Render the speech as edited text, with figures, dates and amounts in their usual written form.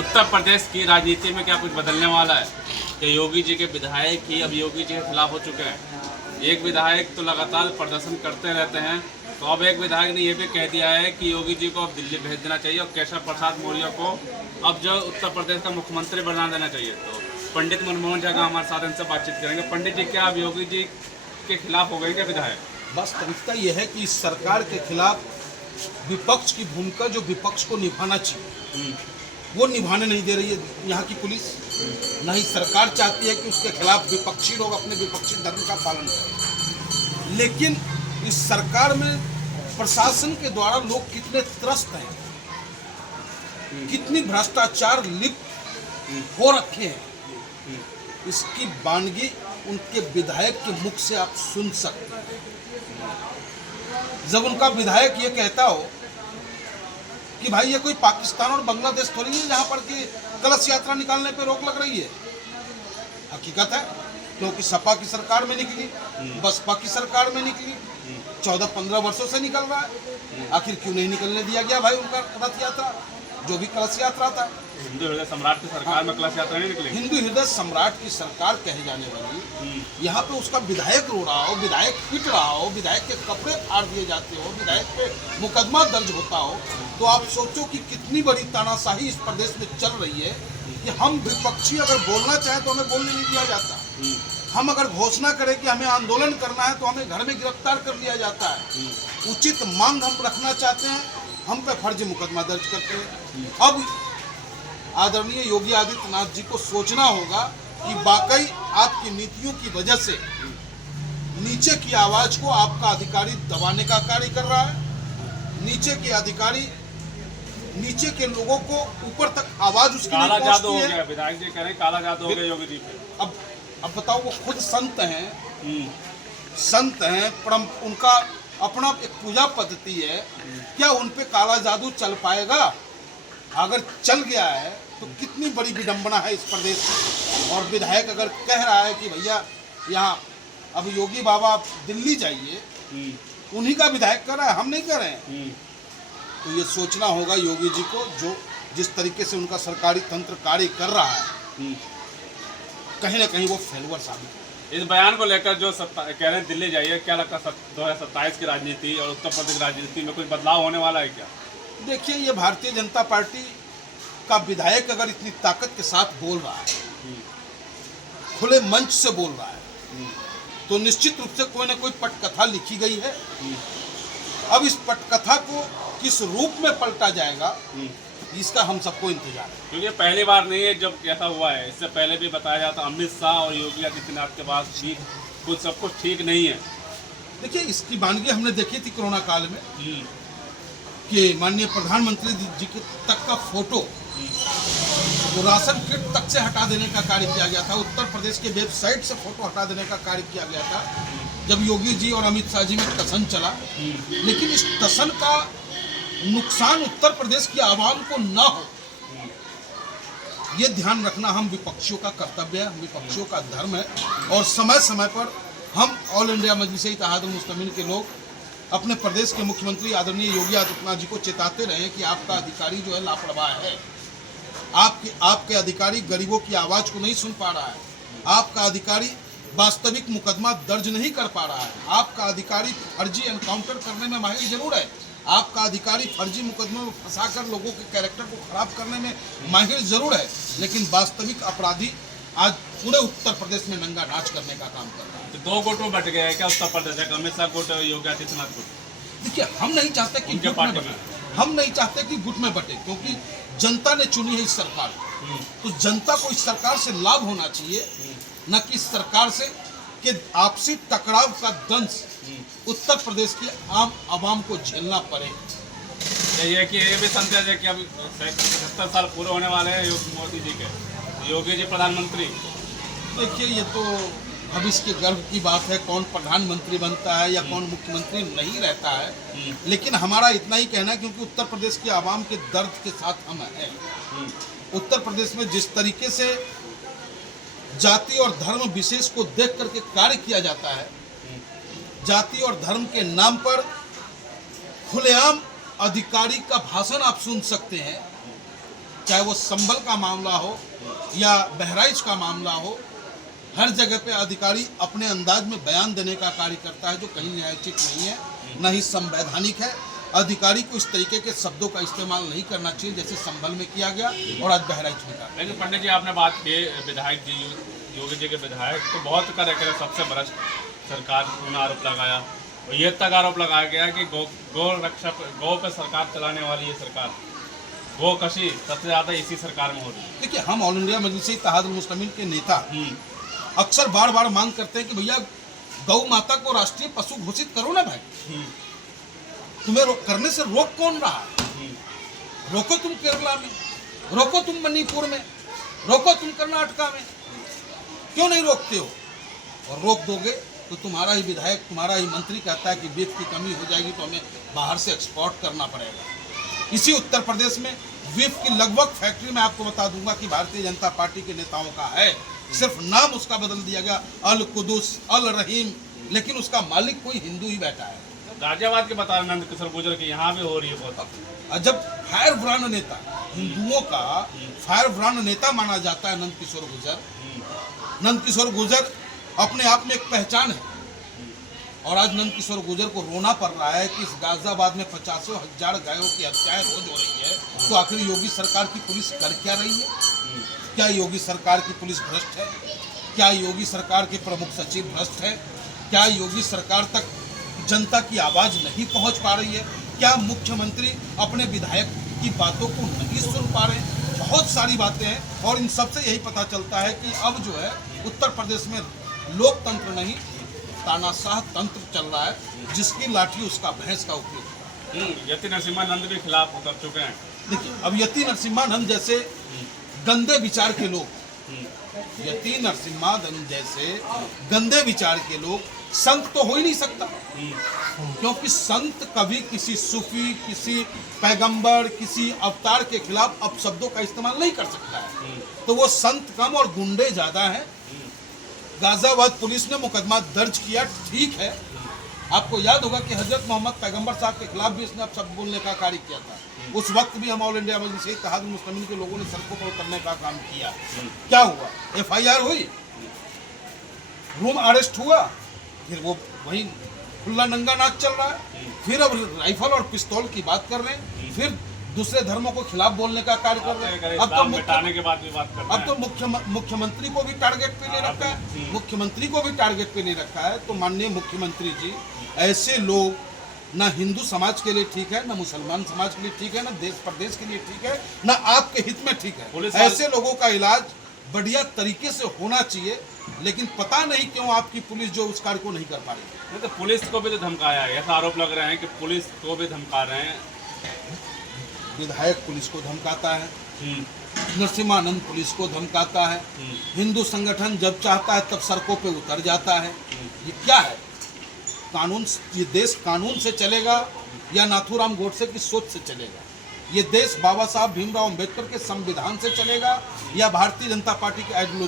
उत्तर प्रदेश की राजनीति में क्या कुछ बदलने वाला है कि योगी जी के विधायक ही अब योगी जी के खिलाफ हो चुके हैं। एक विधायक तो लगातार प्रदर्शन करते रहते हैं, तो अब एक विधायक ने यह भी कह दिया है कि योगी जी को अब दिल्ली भेज देना चाहिए और केशव प्रसाद मौर्य को अब जो उत्तर प्रदेश का मुख्यमंत्री बना देना चाहिए। तो पंडित मनमोहन झा हमारे साथ इनसे बातचीत करेंगे। पंडित जी, क्या अब योगी जी के खिलाफ हो गए क्या विधायक? वास्तविकता यह है कि इस सरकार के खिलाफ विपक्ष की भूमिका जो विपक्ष को निभाना चाहिए वो निभाने नहीं दे रही है यहाँ की पुलिस। न ही सरकार चाहती है कि उसके खिलाफ विपक्षी लोग अपने विपक्षी धर्म का पालन करें। लेकिन इस सरकार में प्रशासन के द्वारा लोग कितने त्रस्त हैं, कितनी भ्रष्टाचार लिप्त हो रखे हैं, इसकी वानगी उनके विधायक के मुख से आप सुन सकते हैं। जब उनका विधायक ये कहता हो कि भाई ये कोई पाकिस्तान और बांग्लादेश थोड़ी है जहाँ पर कि कलश यात्रा निकालने पे रोक लग रही है। हकीकत है, क्योंकि सपा की सरकार में निकली, बसपा की सरकार में निकली, 14-15 वर्षों से निकल रहा है। आखिर क्यों नहीं निकलने दिया गया भाई उनका रथ यात्रा, जो भी कलश यात्रा था। हिंदू हृदय सम्राट की सरकार में कलश यात्रा नहीं निकली। हिंदू हृदय सम्राट की सरकार कहे जाने वाली यहाँ पे उसका विधायक रो रहा हो, विधायक पिट रहा हो, विधायक के कपड़े फाड़ दिए जाते हो, विधायक पे मुकदमा दर्ज होता हो, तो आप सोचो कि कितनी बड़ी तानाशाही इस प्रदेश में चल रही है कि हम विपक्षी अगर बोलना चाहें तो हमें बोलने नहीं दिया जाता। हम अगर घोषणा करें कि हमें आंदोलन करना है तो हमें घर में गिरफ्तार कर लिया जाता है। उचित मांग हम रखना चाहते हैं, हम पे फर्जी मुकदमा दर्ज करते हैं। अब आदरणीय योगी आदित्यनाथ जी को सोचना होगा कि वाकई आपकी नीतियों की वजह से नीचे की आवाज को आपका अधिकारी दबाने का कार्य कर रहा है। नीचे के अधिकारी नीचे के लोगों को ऊपर तक आवाज उसकी काला नहीं जादू हो पहुंचती गया, है। विधायक जी कह रहे हैं काला जादू हो गया योगी जी पे। अब बताओ, वो खुद संत हैं, संत हैं, परम उनका अपना एक पूजा पद्धति है, क्या उन पे काला जादू चल पाएगा? अगर चल गया है तो कितनी बड़ी विडंबना है इस प्रदेश में। और विधायक अगर कह रहा है कि भैया यहाँ अब योगी बाबा आप दिल्ली जाइए, उन्हीं का विधायक कर रहा है, हम नहीं कर रहे हैं। तो ये सोचना होगा योगी जी को, जो जिस तरीके से उनका सरकारी तंत्र कार्य कर रहा है, कहीं ना कहीं वो फेलवर साबित है। इस बयान को लेकर जो कह रहे हैं दिल्ली जाइए, क्या लगता है 2027 की राजनीति और उत्तर प्रदेश की राजनीति में कुछ बदलाव होने वाला है क्या? देखिए, ये भारतीय जनता पार्टी का विधायक अगर इतनी ताकत के साथ बोल रहा है, खुले मंच से बोल रहा है, तो निश्चित रूप से कोई ना कोई पटकथा लिखी गई है। अब इस पटकथा को किस रूप में पलटा जाएगा, इसका हम सबको इंतजार है। क्योंकि पहली बार नहीं है जब ऐसा हुआ है, इससे पहले भी बताया जाता अमित शाह और योगी आदित्यनाथ के पास भी कुछ सब कुछ ठीक नहीं है। देखिए, इसकी वानगी हमने देखी थी कोरोना काल में कि माननीय प्रधानमंत्री जी के तक का फोटो तो राशन किट तक से हटा देने का कार्य किया गया था। उत्तर प्रदेश के वेबसाइट से फोटो हटा देने का कार्य किया गया था जब योगी जी और अमित शाह जी में टसन चला। लेकिन इस टसन का नुकसान उत्तर प्रदेश की आवाम को ना हो, ये ध्यान रखना हम विपक्षियों का कर्तव्य है, विपक्षियों का धर्म है। और समय समय पर हम ऑल इंडिया मजलिस-ए-इत्तेहादुल मुस्लिमीन के लोग अपने प्रदेश के मुख्यमंत्री आदरणीय योगी आदित्यनाथ जी को चेताते रहे कि आपका अधिकारी जो है लापरवाह है, आपके अधिकारी गरीबों की आवाज को नहीं सुन पा रहा है, आपका अधिकारी वास्तविक मुकदमा दर्ज नहीं कर पा रहा है, आपका अधिकारी फर्जी एनकाउंटर करने में माहिर जरूर है, आपका अधिकारी फर्जी मुकदमे में फंसाकर लोगों के कैरेक्टर को खराब करने में माहिर जरूर है, लेकिन वास्तविक अपराधी आज पूरे उत्तर प्रदेश में नंगा नाच करने का काम कर रहा है। तो 2 गुट में बट गया है क्या उत्तर प्रदेश? अमित शाह गुट, योगी आदित्यनाथ गुट? देखिए, हम नहीं चाहते कि गुट में बटे, हम नहीं चाहते कि गुट में बटे, क्योंकि जनता ने चुनी है इस सरकार को। तो जनता को इस सरकार से लाभ होना चाहिए, न कि इस सरकार से कि आपसी टकराव का दंश उत्तर प्रदेश की आम आवाम को झेलना पड़े। ये कि ये भी संदेश है कि अभी 70 साल पूरे होने वाले हैं मोदी जी के, योगी जी प्रधानमंत्री। देखिए, ये तो भविष्य के गर्व की बात है, कौन प्रधानमंत्री बनता है या कौन मुख्यमंत्री नहीं रहता है। लेकिन हमारा इतना ही कहना है, क्योंकि उत्तर प्रदेश की आवाम के दर्द के साथ हम हैं। उत्तर प्रदेश में जिस तरीके से जाति और धर्म विशेष को देख करके कार्य किया जाता है, जाति और धर्म के नाम पर खुलेआम अधिकारी का भाषण आप सुन सकते हैं, चाहे वो संभल का मामला हो या बहराइच का मामला हो, हर जगह पे अधिकारी अपने अंदाज में बयान देने का कार्य करता है जो कहीं न्यायोचित नहीं है, न ही संवैधानिक है। अधिकारी को इस तरीके के शब्दों का इस्तेमाल नहीं करना चाहिए जैसे संभल में किया गया और आज बहराइच में किया। लेकिन पंडित जी आपने बात की विधायक जी, योगी जी के विधायक तो बहुत करे सबसे भ्रष्ट सरकार ने आरोप लगाया और ये तक आरोप लगाया गया कि गौ रक्षक गौ पे सरकार चलाने वाली ये सरकार, गौ कशी सबसे ज़्यादा इसी सरकार में हो रही है। देखिए, हम ऑल इंडिया मजलिस इत्तेहादुल मुस्लिमीन के नेता अक्सर बार बार मांग करते हैं कि भैया गौ माता को राष्ट्रीय पशु घोषित करो ना भाई। तुम्हें करने से रोक कौन रहा है? रोको तुम केरला में, रोको तुम मणिपुर में, रोको तुम कर्नाटका में, क्यों नहीं रोकते हो? और रोक दोगे तो तुम्हारा ही विधायक, तुम्हारा ही मंत्री कहता है कि बीफ की कमी हो जाएगी तो हमें बाहर से एक्सपोर्ट करना पड़ेगा। इसी उत्तर प्रदेश में बीफ की लगभग फैक्ट्री में आपको बता दूंगा कि भारतीय जनता पार्टी के नेताओं का है, सिर्फ नाम उसका बदल दिया गया अल कुदुस अल रहीम, लेकिन उसका मालिक कोई हिंदू ही बैठा है। गाजियाबाद के बता नंद किशोर गुर्जर की यहाँ भी हो रही है बहुत। जब फायर ब्रांड नेता, हिंदुओं का फायर ब्रांड नेता माना जाता है नंद किशोर गुर्जर, नंद किशोर गुर्जर अपने आप में एक पहचान है। और आज नंद किशोर गुर्जर को रोना पड़ रहा है कि इस गाजियाबाद में 50,000 गायों की हत्याएं रोज हो रही है, तो आखिर योगी सरकार की पुलिस कर क्या रही है? क्या योगी सरकार की पुलिस भ्रष्ट है? क्या योगी सरकार के प्रमुख सचिव भ्रष्ट है? क्या योगी सरकार तक जनता की आवाज नहीं पहुंच पा रही है? क्या मुख्यमंत्री अपने विधायक की बातों को नहीं सुन पा रहे? बहुत सारी बातें हैं और इन सब से यही पता चलता है कि अब जो है उत्तर प्रदेश में लोकतंत्र नहीं, तानाशाह तंत्र चल रहा है, जिसकी लाठी उसका भैंस का उपयोग। यति नरसिम्हानंद के खिलाफ उतर चुके हैं। देखिए, अब यति नरसिम्हानंद जैसे गंदे विचार के लोग, यति नरसिम्हानंद जैसे गंदे विचार के लोग संत तो हो ही नहीं सकता, क्योंकि संत कभी किसी सूफी, किसी पैगंबर, किसी अवतार के खिलाफ अपशब्दों का इस्तेमाल नहीं कर सकता है। तो वो संत कम और गुंडे ज्यादा हैं। गाजियाबाद पुलिस ने मुकदमा दर्ज किया, ठीक है। आपको याद होगा कि हजरत मोहम्मद पैगंबर साहब के खिलाफ भी इसने अपशब्द बोलने का कार्य किया था। उस वक्त भी हम ऑल इंडिया मजलिस इत्तेहादुल मुस्लिमीन के लोगों ने सड़कों पर उतरने का काम किया। क्या हुआ? FIR हुई, रूम अरेस्ट हुआ, फिर वो वहीं खुला नंगा नाच चल रहा है। फिर अब राइफल और पिस्तौल की बात कर रहे हैं, फिर दूसरे धर्मों को खिलाफ बोलने का कार्य कर रहे हैं। अब तो मुख्यमंत्री को भी टारगेट पे ले रखा है, मुख्यमंत्री को भी टारगेट पे ले रखा है। तो माननीय मुख्यमंत्री जी, ऐसे लोग ना हिंदू समाज के लिए ठीक है, ना मुसलमान समाज के लिए ठीक है, ना देश प्रदेश के लिए ठीक है, ना आपके हित में ठीक है। ऐसे लोगों का इलाज बढ़िया तरीके से होना चाहिए, लेकिन पता नहीं क्यों आपकी पुलिस जो उस कार्य को नहीं कर पा रही। तो पुलिस को भी तो धमकाया है, ऐसा आरोप लग रहे हैं कि पुलिस को भी धमका रहे हैं। विधायक पुलिस को धमकाता है, नरसिम्हानंद पुलिस को धमकाता है, हिंदू संगठन जब चाहता है तब सड़कों पे उतर जाता है। ये क्या है? कानून, ये देश कानून से चलेगा या नाथूराम गोडसे की सोच से चलेगा? ये देश बाबा साहब भीमराव अंबेडकर के संविधान से चलेगा या भारतीय जनता पार्टी के आइडियोलॉजी